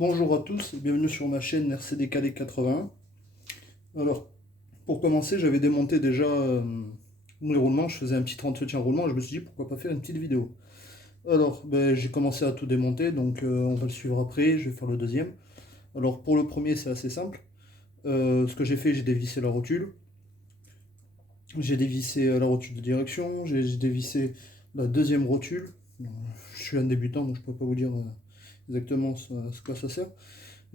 Bonjour à tous et bienvenue sur ma chaîne RCD 81. Alors, pour commencer, j'avais démonté déjà les roulements, je faisais un petit entretien roulement et je me suis dit pourquoi pas faire une petite vidéo. Alors, j'ai commencé à tout démonter, donc on va le suivre après, je vais faire le deuxième. Alors, pour le premier, c'est assez simple. Ce que j'ai fait, j'ai dévissé la rotule, j'ai dévissé la rotule de direction, j'ai dévissé la deuxième rotule. Je suis un débutant, donc je ne peux pas vous dire exactement ce que ça sert.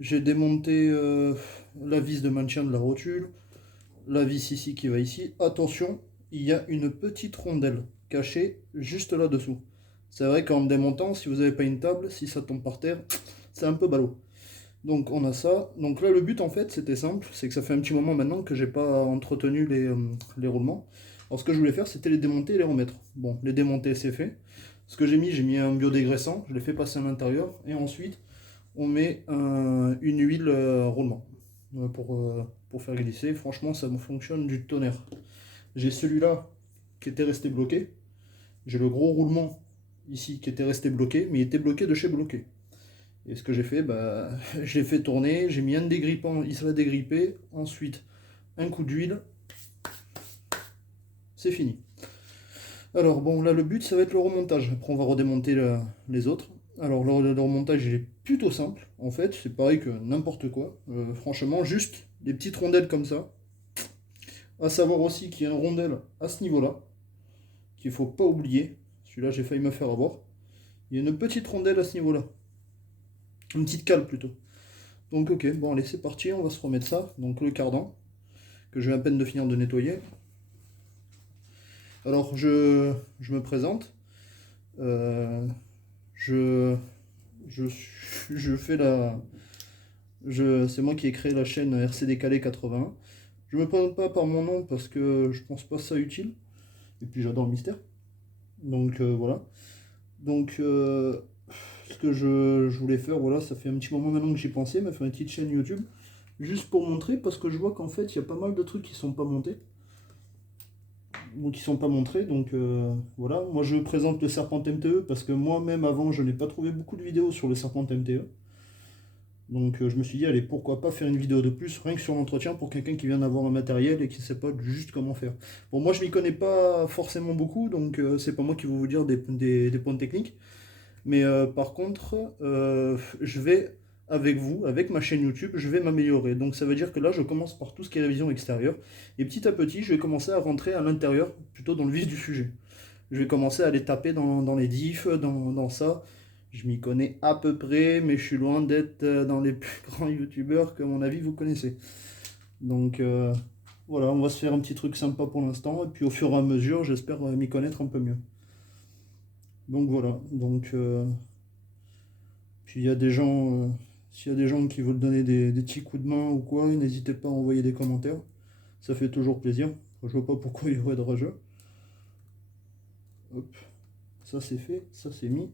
J'ai démonté la vis de maintien de la rotule, la vis ici qui va ici. Attention, il y a une petite rondelle cachée juste là-dessous. C'est vrai qu'en démontant, si vous n'avez pas une table, si ça tombe par terre, c'est un peu ballot. Donc on a ça. Donc là le but en fait c'était simple, c'est que ça fait un petit moment maintenant que j'ai pas entretenu les roulements. Alors ce que je voulais faire c'était les démonter et les remettre. Bon, les démonter c'est fait. Ce que j'ai mis un biodégraissant, je l'ai fait passer à l'intérieur et ensuite on met une huile roulement pour faire glisser. Franchement, ça me fonctionne du tonnerre. J'ai celui-là qui était resté bloqué. J'ai le gros roulement ici qui était resté bloqué, mais il était bloqué de chez bloqué. Et ce que j'ai fait, je l'ai fait tourner, j'ai mis un dégrippant, il se l'a dégrippé, ensuite un coup d'huile, c'est fini. Alors bon, là le but ça va être le remontage, après on va redémonter les autres. Alors le remontage il est plutôt simple, en fait, c'est pareil que n'importe quoi. Franchement, juste des petites rondelles comme ça. À savoir aussi qu'il y a une rondelle à ce niveau-là, qu'il ne faut pas oublier. Celui-là j'ai failli me faire avoir. Il y a une petite rondelle à ce niveau-là. Une petite cale plutôt. Donc ok, bon allez c'est parti, on va se remettre ça. Donc le cardan, que je viens à peine de finir de nettoyer. Alors je me présente. Euh, je, je, je fais la, c'est moi qui ai créé la chaîne RCD Calais 81. Je me présente pas par mon nom parce que je pense pas ça utile. Et puis j'adore le mystère. Donc voilà. Donc ce que je voulais faire, voilà, ça fait un petit moment maintenant que j'y pensais, mais faire une petite chaîne YouTube. Juste pour montrer, parce que je vois qu'en fait il y a pas mal de trucs qui sont pas montés. Donc qui sont pas montrés. Donc voilà. Moi je présente le Serpent MTE parce que moi-même avant je n'ai pas trouvé beaucoup de vidéos sur le Serpent MTE. Donc je me suis dit, allez, pourquoi pas faire une vidéo de plus, rien que sur l'entretien, pour quelqu'un qui vient d'avoir un matériel et qui ne sait pas juste comment faire. Bon, moi je m'y connais pas forcément beaucoup, donc c'est pas moi qui vais vous dire des points techniques. Mais par contre, je vais, avec vous, avec ma chaîne YouTube, je vais m'améliorer. Donc ça veut dire que là, je commence par tout ce qui est révision extérieure. Et petit à petit, je vais commencer à rentrer à l'intérieur, plutôt dans le vif du sujet. Je vais commencer à aller taper dans les diffs, dans ça. Je m'y connais à peu près, mais je suis loin d'être dans les plus grands youtubeurs que, à mon avis, vous connaissez. Donc voilà, on va se faire un petit truc sympa pour l'instant, et puis au fur et à mesure, j'espère m'y connaître un peu mieux. Donc voilà, donc puis il y a des gens, s'il y a des gens qui veulent donner des petits coups de main ou quoi, n'hésitez pas à envoyer des commentaires, ça fait toujours plaisir. Je vois pas pourquoi il y aurait de rageux. Hop, ça c'est fait, ça c'est mis.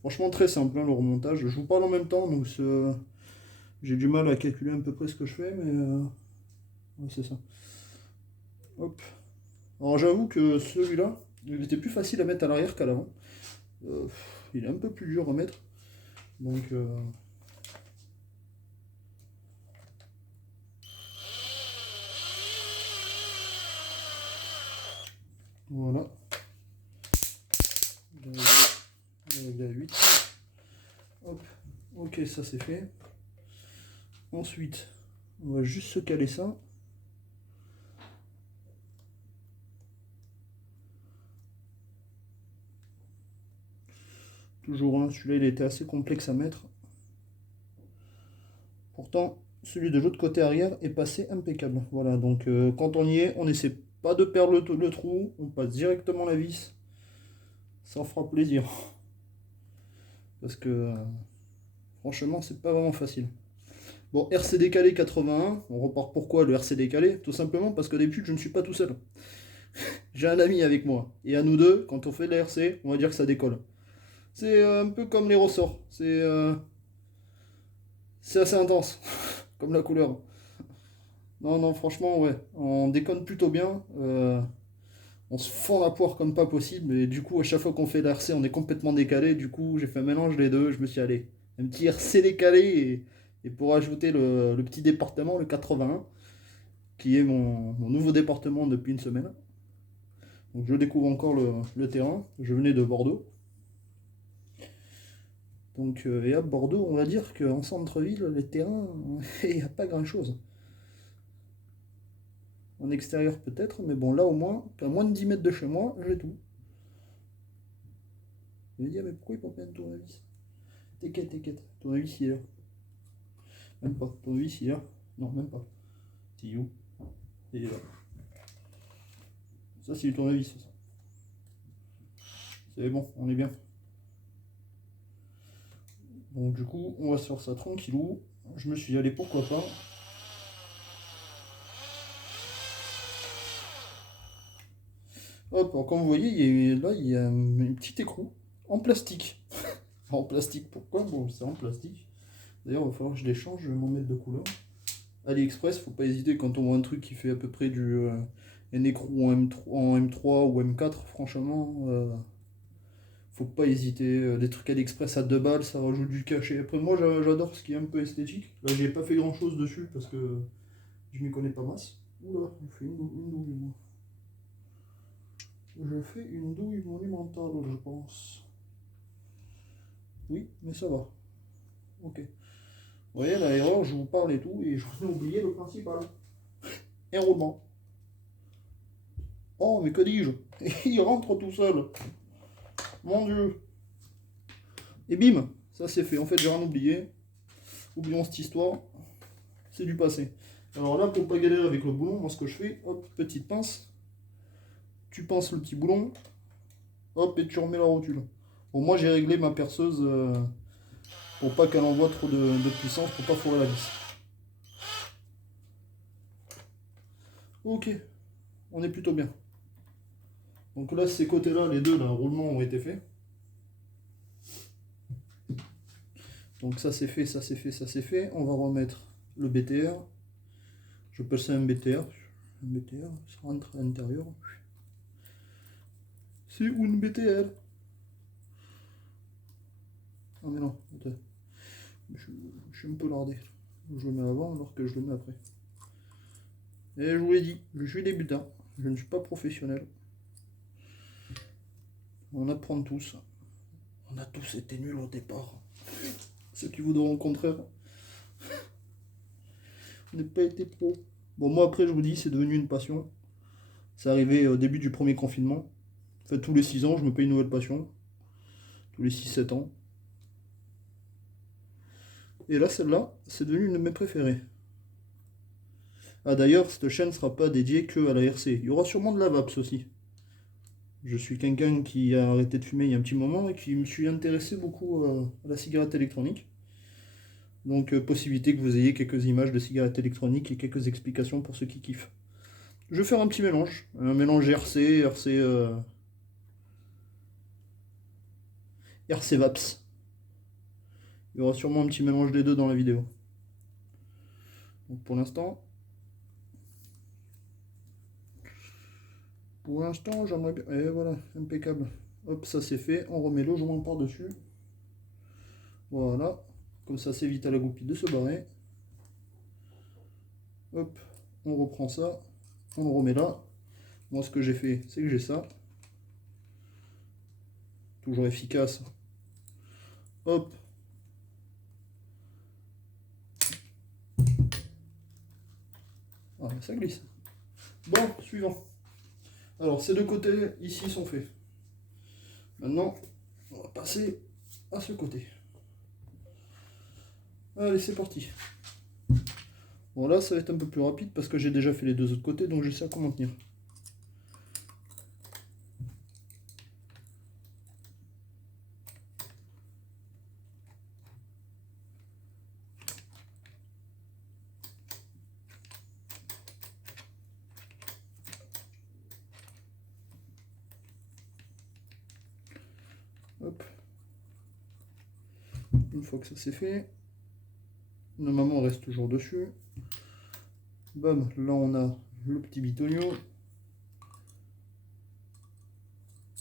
Franchement très simple hein, le remontage, je vous parle en même temps, donc j'ai du mal à calculer à peu près ce que je fais, mais ouais, c'est ça. Hop. Alors j'avoue que celui-là, il était plus facile à mettre à l'arrière qu'à l'avant. Euh, il est un peu plus dur à mettre. Donc voilà. Il y a 8. Hop. Ok, ça c'est fait. Ensuite, on va juste se caler ça. Toujours un, celui-là il était assez complexe à mettre. Pourtant, celui de l'autre côté arrière est passé impeccable. Voilà, donc quand on y est, on essaie pas de perdre le trou, on passe directement la vis. Ça fera plaisir. Parce que franchement, c'est pas vraiment facile. Bon, RC décalé 81, on repart pourquoi le RC décalé? Tout simplement parce que d'habitude, je ne suis pas tout seul. J'ai un ami avec moi. Et à nous deux, quand on fait de la RC, on va dire que ça décolle. C'est un peu comme les ressorts. C'est assez intense, comme la couleur. Non, non, franchement, ouais. On déconne plutôt bien. On se fend la poire comme pas possible. Et du coup, à chaque fois qu'on fait l'RC, on est complètement décalé. Du coup, j'ai fait un mélange des deux. Je me suis dit, allez, Un petit RC décalé et pour ajouter le petit département, le 81, qui est mon nouveau département depuis une semaine. Donc je découvre encore le terrain. Je venais de Bordeaux. Donc, et à Bordeaux, on va dire qu'en centre-ville, les terrains, il n'y a pas grand-chose. En extérieur peut-être, mais bon, là au moins, à moins de 10 mètres de chez moi, j'ai tout. Je me dis, ah, mais pourquoi il prend pas un tournevis? T'inquiète, t'inquiète, tournevis il est là. Même pas, tournevis il est là. Non, même pas. C'est où? Il est là. Ça, c'est du tournevis, ça. C'est bon, on est bien. Donc, du coup, on va se faire ça tranquillou. Je me suis dit, allez, pourquoi pas. Hop, alors, comme vous voyez, là, il y a un petit écrou en plastique. En plastique, pourquoi? Bon, c'est en plastique. D'ailleurs, il va falloir que je les change, je vais m'en mettre de couleur. AliExpress, faut pas hésiter quand on voit un truc qui fait à peu près un écrou en M3 ou M4, franchement, faut pas hésiter. Des trucs AliExpress à 2 balles, ça rajoute du cachet. Après, moi j'adore ce qui est un peu esthétique. Là, j'ai pas fait grand chose dessus parce que je m'y connais pas masse. Oula, je fais une douille, moi. Je fais une douille monumentale, je pense. Oui, mais ça va. Ok. Vous voyez, la erreur, je vous parle et tout, et j'en ai oublié le principal. Enroulement. Oh, mais que dis-je? Il rentre tout seul. Mon Dieu. Et bim, ça c'est fait. En fait, j'ai rien oublié. Oublions cette histoire. C'est du passé. Alors là, pour pas galérer avec le boulon, moi ce que je fais, hop, petite pince. Tu pinces le petit boulon. Hop, et tu remets la rotule. Bon, moi j'ai réglé ma perceuse pour pas qu'elle envoie trop de puissance, pour pas foirer la vis. Ok, on est plutôt bien. Donc là, ces côtés-là, les deux, là, roulements ont été faits. Donc ça c'est fait, ça c'est fait, ça c'est fait. On va remettre le BTR. Je peux ça un BTR. Un BTR, ça rentre à l'intérieur. C'est une BTR. Ah mais non, attends. Je suis un peu lardé. Je le mets avant alors que je le mets après. Et je vous l'ai dit, je suis débutant. Je ne suis pas professionnel. On apprend tous. On a tous été nuls au départ. Ceux qui voudront au contraire. On n'a pas été pro. Bon, moi après, je vous dis, c'est devenu une passion. C'est arrivé au début du premier confinement. En fait, tous les 6 ans, je me paye une nouvelle passion. Tous les 6-7 ans. Et là, celle-là, c'est devenu une de mes préférées. Ah d'ailleurs, cette chaîne ne sera pas dédiée que à la RC. Il y aura sûrement de la VAPS aussi. Je suis quelqu'un qui a arrêté de fumer il y a un petit moment et qui me suis intéressé beaucoup à la cigarette électronique. Donc possibilité que vous ayez quelques images de cigarettes électroniques et quelques explications pour ceux qui kiffent. Je vais faire un petit mélange. Un mélange RC VAPS. Il y aura sûrement un petit mélange des deux dans la vidéo. Donc pour l'instant, j'aimerais bien. Et voilà, impeccable. Hop, ça c'est fait. On remet le joint par-dessus. Voilà. Comme ça, c'est évite à la goupille de se barrer. Hop, on reprend ça. On le remet là. Moi, ce que j'ai fait, c'est que j'ai ça. Toujours efficace. Hop. Ah, ça glisse. Bon, suivant. Alors, ces deux côtés ici sont faits. Maintenant, on va passer à ce côté. Allez, c'est parti. Bon, là, ça va être un peu plus rapide parce que j'ai déjà fait les deux autres côtés, donc je sais à comment tenir. Hop. Une fois que ça c'est fait, normalement on reste toujours dessus. Bam, là on a le petit bitonio.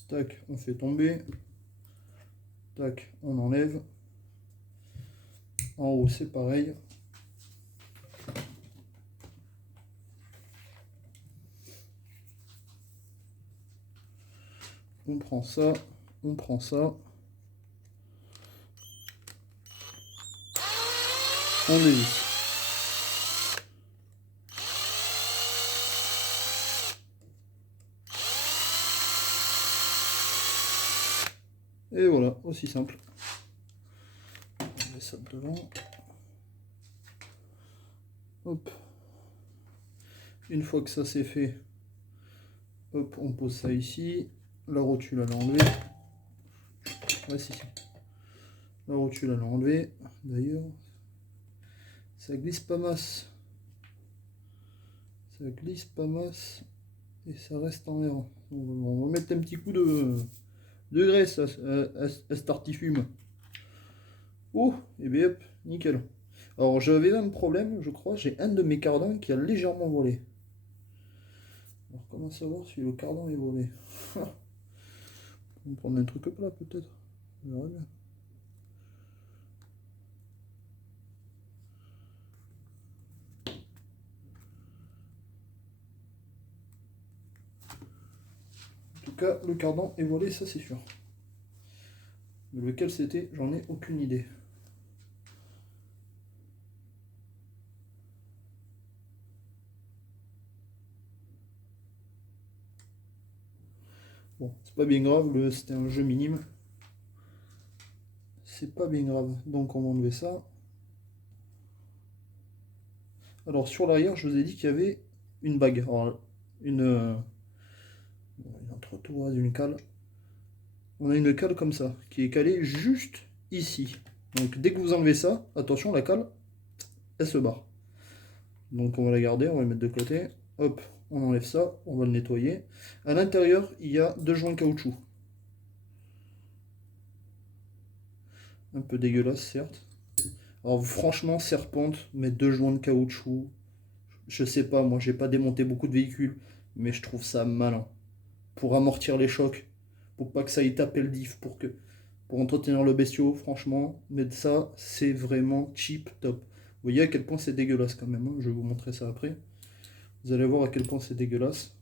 Tac, on fait tomber. Tac, on enlève. En haut, c'est pareil. On prend ça, on prend ça. On dévisse. Et voilà, aussi simple. On met ça devant. Hop. Une fois que ça c'est fait, hop, on pose ça ici. La rotule à l'enlever. Ouais, si. La rotule à l'enlever. D'ailleurs, ça glisse pas masse. Ça glisse pas masse. Et ça reste en l'air. On va mettre un petit coup de graisse à cet artifume. Oh, et bien hop, nickel. Alors j'avais un problème, je crois, j'ai un de mes cardans qui a légèrement volé. Alors comment savoir si le cardan est volé? On va prendre un truc plat peut-être. On verra bien. En tout cas, le cardan est volé, ça c'est sûr. Mais lequel c'était, j'en ai aucune idée. Bon, c'est pas bien grave, c'était un jeu minime. C'est pas bien grave, donc on va enlever ça. Alors sur l'arrière, je vous ai dit qu'il y avait une bague. Alors, une entretoise, une cale. On a une cale comme ça, qui est calée juste ici. Donc dès que vous enlevez ça, attention, la cale, elle se barre. Donc on va la garder, on va la mettre de côté. Hop, on enlève ça, on va le nettoyer. À l'intérieur, il y a 2 joints caoutchouc. Un peu dégueulasse, certes. Alors franchement, Serpente, mettre 2 joints de caoutchouc, je sais pas, moi j'ai pas démonté beaucoup de véhicules, mais je trouve ça malin. Pour amortir les chocs, pour pas que ça y tape le diff, pour entretenir le bestiau, franchement, mettre ça, c'est vraiment cheap top. Vous voyez à quel point c'est dégueulasse quand même, hein. Je vais vous montrer ça après. Vous allez voir à quel point c'est dégueulasse.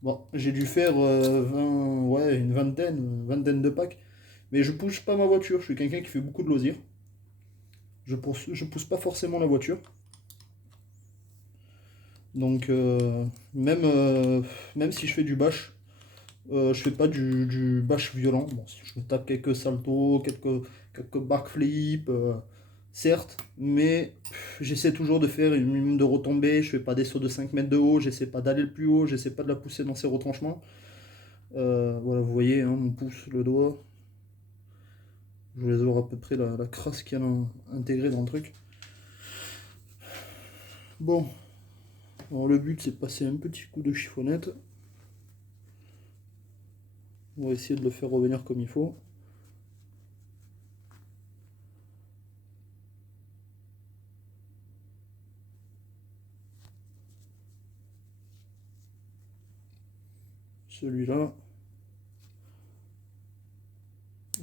Bon, j'ai dû faire une vingtaine de packs, mais je pousse pas ma voiture, je suis quelqu'un qui fait beaucoup de loisirs. Je pousse pas forcément la voiture. Donc même si je fais du bash, je fais pas du bash violent. Bon, si je me tape quelques saltos, quelques backflips, certes, mais j'essaie toujours de faire une minimum de retombées. Je fais pas des sauts de 5 mètres de haut, j'essaie pas d'aller le plus haut, j'essaie pas de la pousser dans ses retranchements. Voilà, vous voyez, hein, mon pouce, le doigt. Je vous laisse voir à peu près la crasse qu'il y a intégrée dans le truc. Bon, alors le but c'est de passer un petit coup de chiffonnette. On va essayer de le faire revenir comme il faut. Celui-là.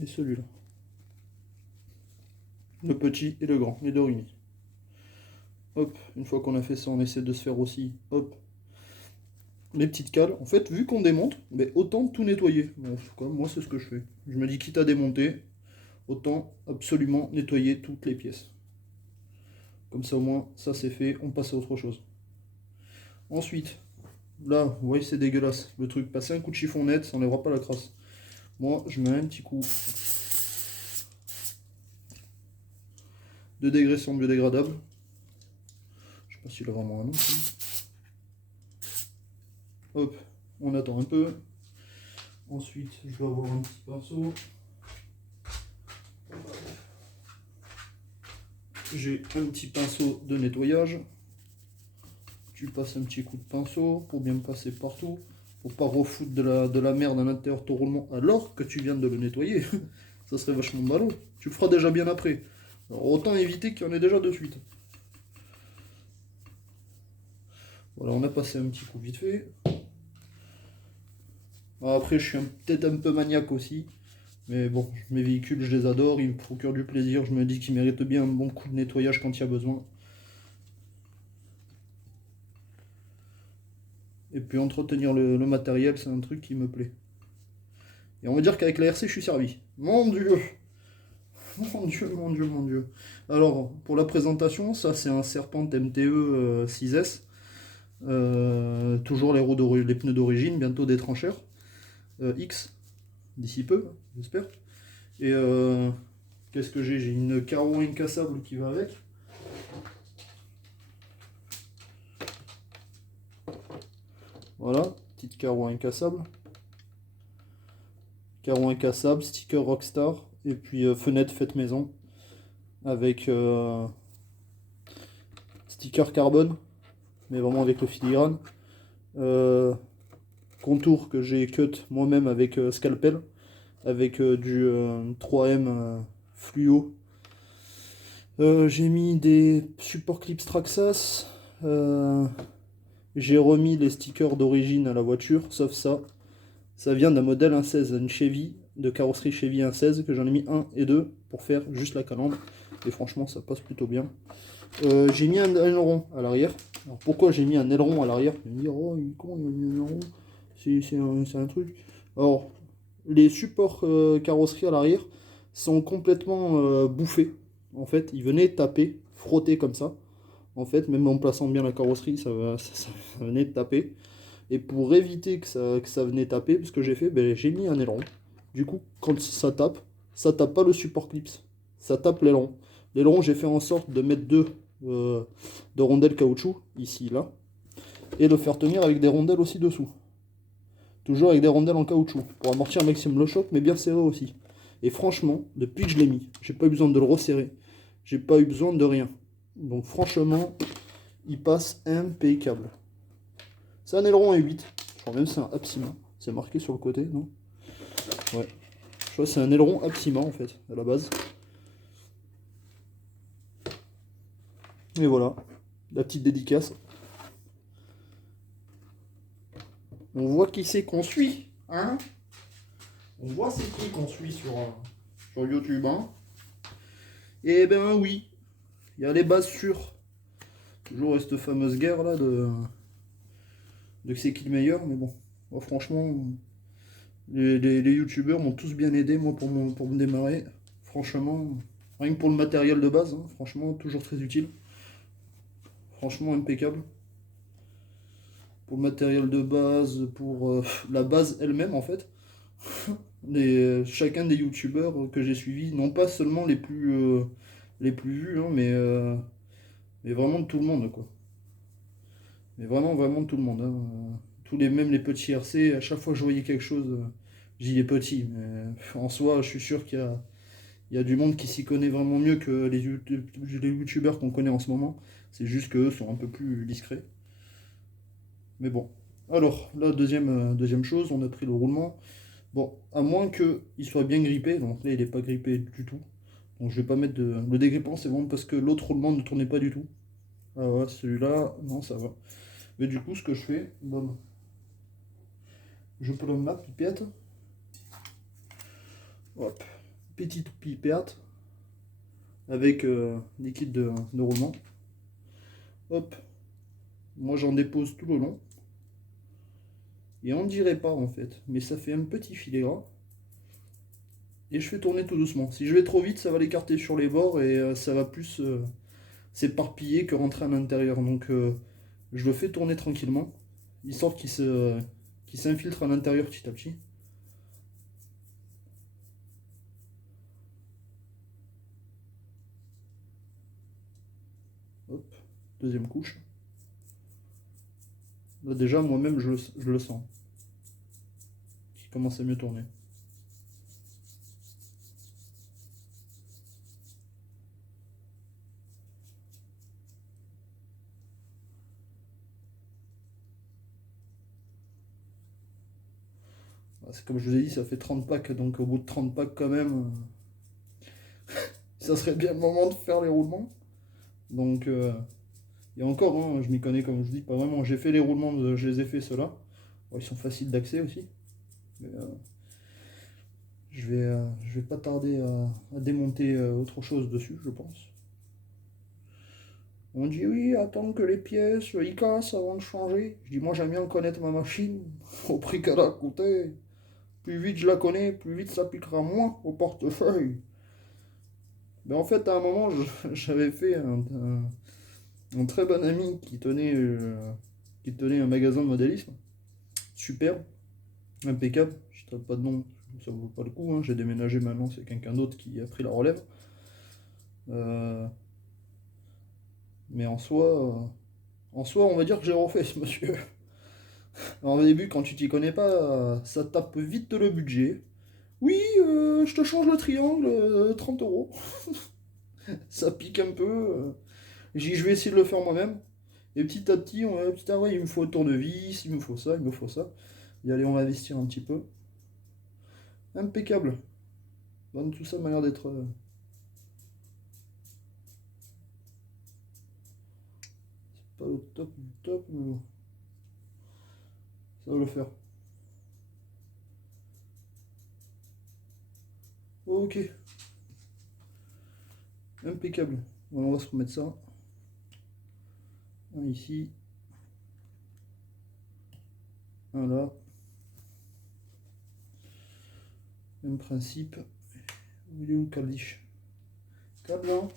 Et celui-là. Le petit et le grand, les deux réunis. Hop, une fois qu'on a fait ça, on essaie de se faire aussi, hop, les petites cales. En fait, vu qu'on démonte, mais autant tout nettoyer. En tout cas, moi, c'est ce que je fais. Je me dis, quitte à démonter, autant absolument nettoyer toutes les pièces. Comme ça, au moins, ça c'est fait, on passe à autre chose. Ensuite, là, vous voyez, c'est dégueulasse. Le truc, passer un coup de chiffon net, ça n'enlèvera pas la crasse. Moi, je mets un petit coup de dégraissant biodégradable. Je sais pas s'il a vraiment un nom. Hop, on attend un peu. Ensuite, je vais avoir un petit pinceau. J'ai un petit pinceau de nettoyage. Tu passes un petit coup de pinceau pour bien me passer partout. Pour pas refoutre de la merde à l'intérieur de ton roulement alors que tu viens de le nettoyer. Ça serait vachement ballot. Tu le feras déjà bien après. Alors autant éviter qu'il y en ait déjà de suite. Voilà, on a passé un petit coup vite fait. Après, je suis peut-être un peu maniaque aussi. Mais bon, mes véhicules, je les adore, ils me procurent du plaisir, je me dis qu'ils méritent bien un bon coup de nettoyage quand il y a besoin. Et puis entretenir le matériel, c'est un truc qui me plaît. Et on va dire qu'avec la RC, je suis servi. Mon Dieu! Mon Dieu, mon Dieu, mon Dieu. Alors, pour la présentation, ça c'est un Serpent MTE 6S. Toujours les pneus d'origine, bientôt des trancheurs. X, d'ici peu, j'espère. Et qu'est-ce que j'ai? J'ai une carreau incassable qui va avec. Voilà, petite carreau incassable. Carreau incassable, sticker Rockstar. Et puis fenêtre faite maison. Avec sticker carbone. Mais vraiment avec le filigrane. Contour que j'ai cut moi-même avec scalpel. Avec du 3M fluo. J'ai mis des supports clips Traxxas. J'ai remis les stickers d'origine à la voiture, sauf ça. Ça vient d'un modèle 1.16, une Chevy, de carrosserie Chevy 1.16, que j'en ai mis 1 et 2 pour faire juste la calandre. Et franchement, ça passe plutôt bien. J'ai mis un aileron à l'arrière. Alors pourquoi j'ai mis un aileron à l'arrière? Vous allez me dire, oh, comment il a mis un aileron? C'est un truc. Alors, les supports carrosserie à l'arrière sont complètement bouffés. En fait, ils venaient taper, frotter comme ça. En fait, même en plaçant bien la carrosserie, ça venait taper. Et pour éviter que ça venait taper, ce que j'ai fait, ben, j'ai mis un aileron. Du coup, quand ça tape pas le support clips. Ça tape l'aileron. L'aileron, j'ai fait en sorte de mettre de rondelles caoutchouc, ici, là. Et de faire tenir avec des rondelles aussi dessous. Toujours avec des rondelles en caoutchouc. Pour amortir un maximum le choc, mais bien serré aussi. Et franchement, depuis que je l'ai mis, j'ai pas eu besoin de le resserrer. J'ai pas eu besoin de rien. Donc franchement, il passe impeccable. C'est un aileron A8. Je crois même que c'est un Apsima. C'est marqué sur le côté, non? Ouais. Je crois que c'est un aileron Apsima en fait, à la base. Et voilà, la petite dédicace. On voit qui c'est qu'on suit, hein? On voit c'est qui qu'on suit sur YouTube, hein? Eh ben oui, il y a les bases sûres. Toujours cette fameuse guerre là de c'est qui le meilleur, mais bon, moi, franchement, les youtubeurs m'ont tous bien aidé, moi, pour me démarrer. Franchement, rien que pour le matériel de base, hein, franchement, toujours très utile. Franchement, impeccable. Pour le matériel de base, pour la base elle-même, en fait. Chacun des youtubeurs que j'ai suivis, non pas seulement les plus vus, hein, mais vraiment de tout le monde, quoi. Mais vraiment, vraiment de tout le monde, hein. Même les petits RC, à chaque fois que je voyais quelque chose, je dis les petits, mais en soi, je suis sûr il y a du monde qui s'y connaît vraiment mieux que les youtubeurs qu'on connaît en ce moment. C'est juste qu'eux sont un peu plus discrets. Mais bon. Alors, la deuxième chose, on a pris le roulement. Bon, à moins qu'il soit bien grippé, donc là il n'est pas grippé du tout. Donc je vais pas mettre de. Le dégrippant, c'est vraiment parce que l'autre roulement ne tournait pas du tout. Ah ouais, celui-là, non, ça va. Mais du coup, ce que je fais, bon, je prends ma pipette. Hop, petite pipette avec liquide de roulement. Hop, moi j'en dépose tout le long. Et on dirait pas en fait, mais ça fait un petit filet gras. Et je fais tourner tout doucement. Si je vais trop vite, ça va l'écarter sur les bords et ça va plus s'éparpiller que rentrer à l'intérieur. Donc je le fais tourner tranquillement, histoire qu'il s'infiltre à l'intérieur petit à petit. Hop, deuxième couche. Là déjà, moi-même, je le sens. Qui commence à mieux tourner. C'est comme je vous ai dit, ça fait 30 packs, donc au bout de 30 packs quand même, ça serait bien le moment de faire les roulements. Donc, et encore, hein, je m'y connais comme je vous dis, pas vraiment. J'ai fait les roulements, je les ai fait ceux-là. Bon, ils sont faciles d'accès aussi. Mais, Je vais pas tarder à démonter autre chose dessus, je pense. On dit oui, attends que les pièces, ils cassent avant de changer. Je dis moi j'aime bien connaître ma machine, au prix qu'elle a coûté. Plus vite je la connais, plus vite ça piquera moins au portefeuille. Mais en fait, à un moment, j'avais fait un très bon ami qui tenait un magasin de modélisme. Super, impeccable. Je ne tape pas de nom, ça vaut pas le coup, hein. J'ai déménagé maintenant, c'est quelqu'un d'autre qui a pris la relève. Euh, mais en soi, on va dire que j'ai refait ce monsieur. Alors, au début, quand tu t'y connais pas, ça tape vite le budget. Oui, je te change le triangle, 30 euros. Ça pique un peu. Je vais essayer de le faire moi-même. Et petit à petit, putain, ouais, il me faut un tournevis, il me faut ça, il me faut ça. Et allez, on va investir un petit peu. Impeccable. Bon, tout ça m'a l'air d'être. C'est pas le top du top, mais bon, ça va le faire. Ok, impeccable. Bon, on va se remettre ça. Un ici. Un là. Même principe. Il est où le caldiche? Cablan.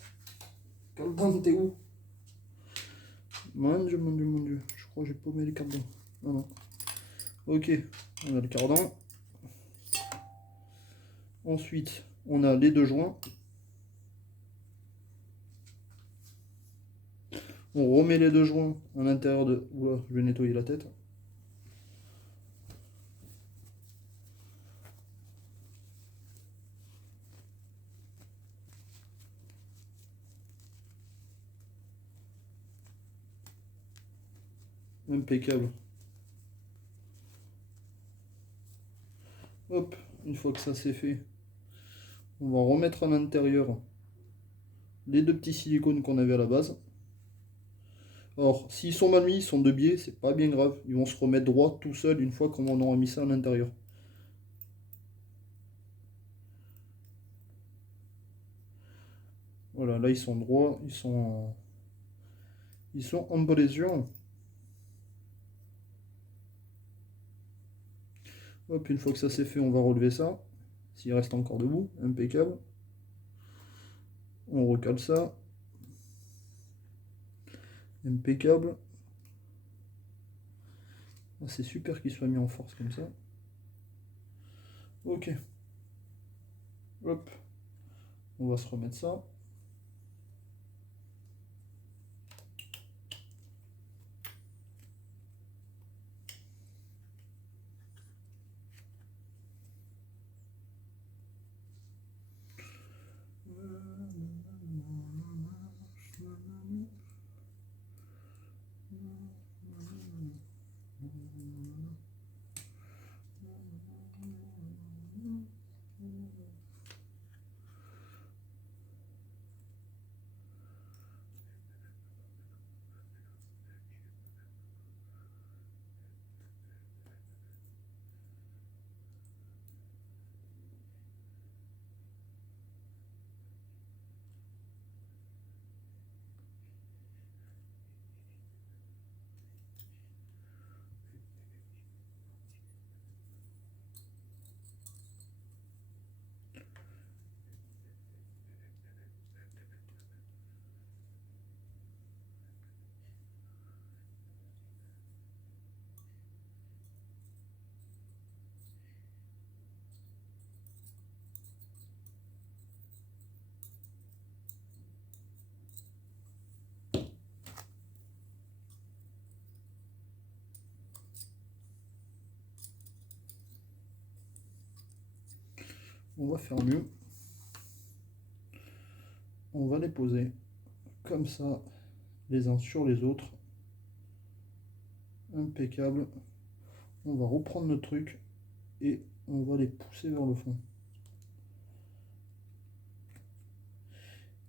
Cablan, t'es où? Mon dieu, mon dieu, mon dieu. Je crois que j'ai paumé les cardans. Non, non. Ok, on a le cardan. Ensuite, on a les deux joints. On remet les deux joints à l'intérieur de... Oula, je vais nettoyer la tête. Impeccable. Hop, une fois que ça c'est fait, on va remettre à l'intérieur les deux petits silicones qu'on avait à la base. Alors, s'ils sont mal mis, ils sont de biais, c'est pas bien grave. Ils vont se remettre droit tout seuls une fois qu'on aura mis ça à l'intérieur. Voilà, là ils sont droits, ils sont en balaisure. Hop, une fois que ça c'est fait, on va relever ça. S'il reste encore debout, impeccable. On recale ça. Impeccable. Ah, c'est super qu'il soit mis en force comme ça. Ok. Hop. On va se remettre ça. On va faire mieux. On va les poser comme ça, les uns sur les autres. Impeccable. On va reprendre notre truc et on va les pousser vers le fond.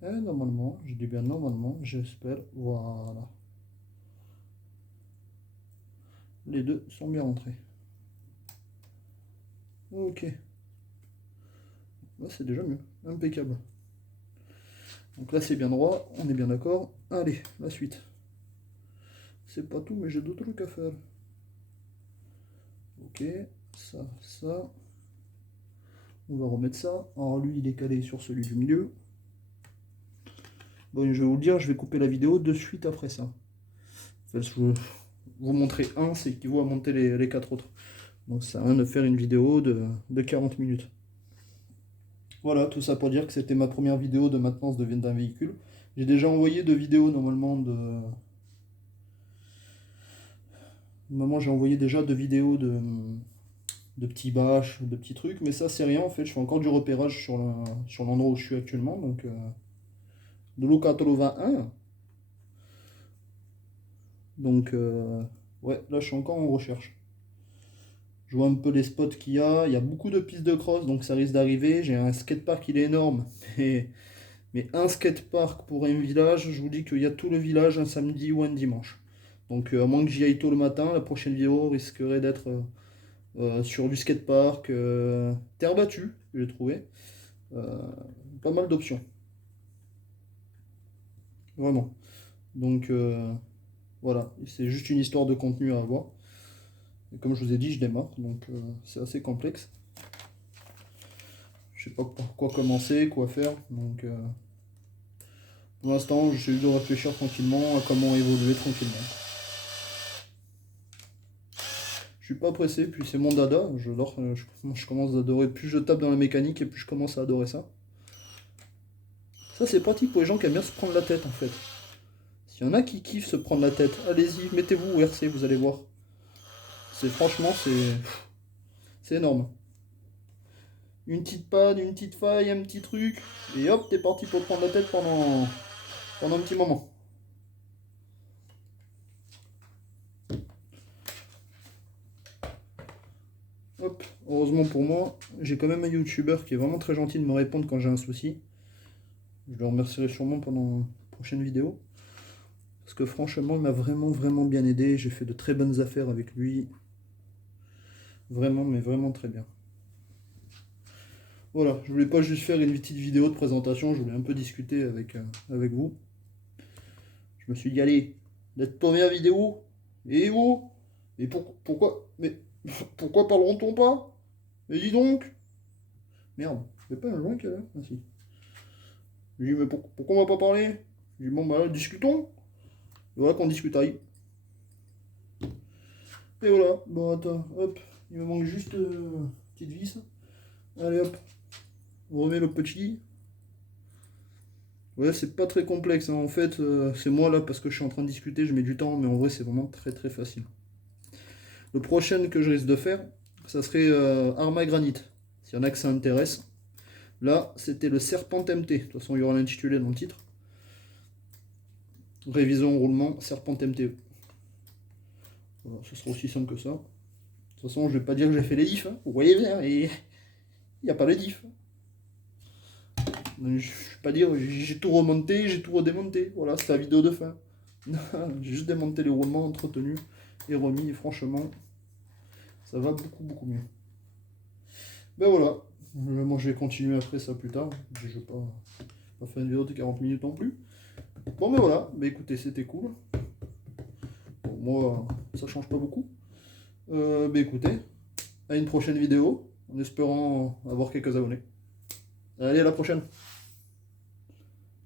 Et normalement, je dis bien normalement, j'espère, voilà. Les deux sont bien rentrés. Ok. Là, c'est déjà mieux. Impeccable. Donc là, c'est bien droit. On est bien d'accord. Allez, la suite. C'est pas tout, mais j'ai d'autres trucs à faire. Ok, ça, ça. On va remettre ça. Alors lui, il est calé sur celui du milieu. Bon, je vais vous le dire, je vais couper la vidéo de suite après ça. Enfin, je vais vous montrer un, c'est qu'il vaut à monter les 4 autres. Donc ça sert à rien de faire une vidéo de 40 minutes. Voilà, tout ça pour dire que c'était ma première vidéo de maintenance d'un véhicule. J'ai déjà envoyé 2 vidéos normalement de... Normalement j'ai envoyé déjà 2 vidéos de petits bâches, de petits trucs, mais ça c'est rien en fait, je fais encore du repérage sur l'endroit où je suis actuellement, donc de l'O81. Donc ouais, là je suis encore en recherche. Je vois un peu les spots il y a beaucoup de pistes de cross, donc ça risque d'arriver. J'ai un skatepark, il est énorme, mais un skatepark pour un village, je vous dis qu'il y a tout le village un samedi ou un dimanche. Donc à moins que j'y aille tôt le matin, la prochaine vidéo risquerait d'être sur du skatepark, terre battue, que j'ai trouvé. Euh, Pas mal d'options. Vraiment. Donc voilà, c'est juste une histoire de contenu à avoir. Et comme je vous ai dit, je démarre, donc c'est assez complexe. Je sais pas par quoi commencer, quoi faire. Donc pour l'instant, j'essaie de réfléchir tranquillement à comment évoluer tranquillement. Je suis pas pressé, puis c'est mon dada. Je commence à adorer. Plus je tape dans la mécanique et plus je commence à adorer ça. Ça, c'est pratique pour les gens qui aiment bien se prendre la tête en fait. S'il y en a qui kiffent se prendre la tête, allez-y, mettez-vous au RC, vous allez voir. Franchement, c'est énorme. Une petite panne, une petite faille, un petit truc, et hop, t'es parti pour te prendre la tête pendant un petit moment. Hop, heureusement pour moi, j'ai quand même un YouTuber qui est vraiment très gentil de me répondre quand j'ai un souci. Je le remercierai sûrement pendant une prochaine vidéo. Parce que franchement, il m'a vraiment, vraiment bien aidé. J'ai fait de très bonnes affaires avec lui. Vraiment, mais vraiment très bien. Voilà, je voulais pas juste faire une petite vidéo de présentation, je voulais un peu discuter avec vous. Je me suis dit, allez, notre première vidéo, et vous? Et pourquoi? Mais pourquoi parleront-on pas? Mais dis donc! Merde, c'est pas un joint qu'il y a là? Ah si. Je lui dis, mais pourquoi on va pas parler? Je lui dis, bon bah là, discutons. Et voilà qu'on discutaille. Et voilà, bon attends, hop, il me manque juste petite vis. Allez hop, on remet le petit. Ouais, c'est pas très complexe, hein. En fait, c'est moi là parce que je suis en train de discuter, je mets du temps, mais en vrai c'est vraiment très très facile. Le prochain que je risque de faire, ça serait Arma Granite, s'il y en a que ça intéresse. Là, c'était le Serpent MT, de toute façon il y aura l'intitulé dans le titre. Révision roulement, Serpent MT. Voilà, ce sera aussi simple que ça. De toute façon, je vais pas dire que j'ai fait les diffs, hein. Vous voyez bien, et il n'y a pas les diffs. Je ne vais pas dire j'ai tout remonté, j'ai tout redémonté. Voilà, c'est la vidéo de fin. J'ai juste démonté les roulements, entretenu et remis. Et franchement, ça va beaucoup beaucoup mieux. Ben voilà. Moi je vais continuer après ça plus tard. Je ne vais pas faire une vidéo de 40 minutes non plus. Bon ben voilà. Ben écoutez, c'était cool. Bon, moi, ça change pas beaucoup. Ben écoutez, à une prochaine vidéo. En espérant avoir quelques abonnés. Allez, à la prochaine.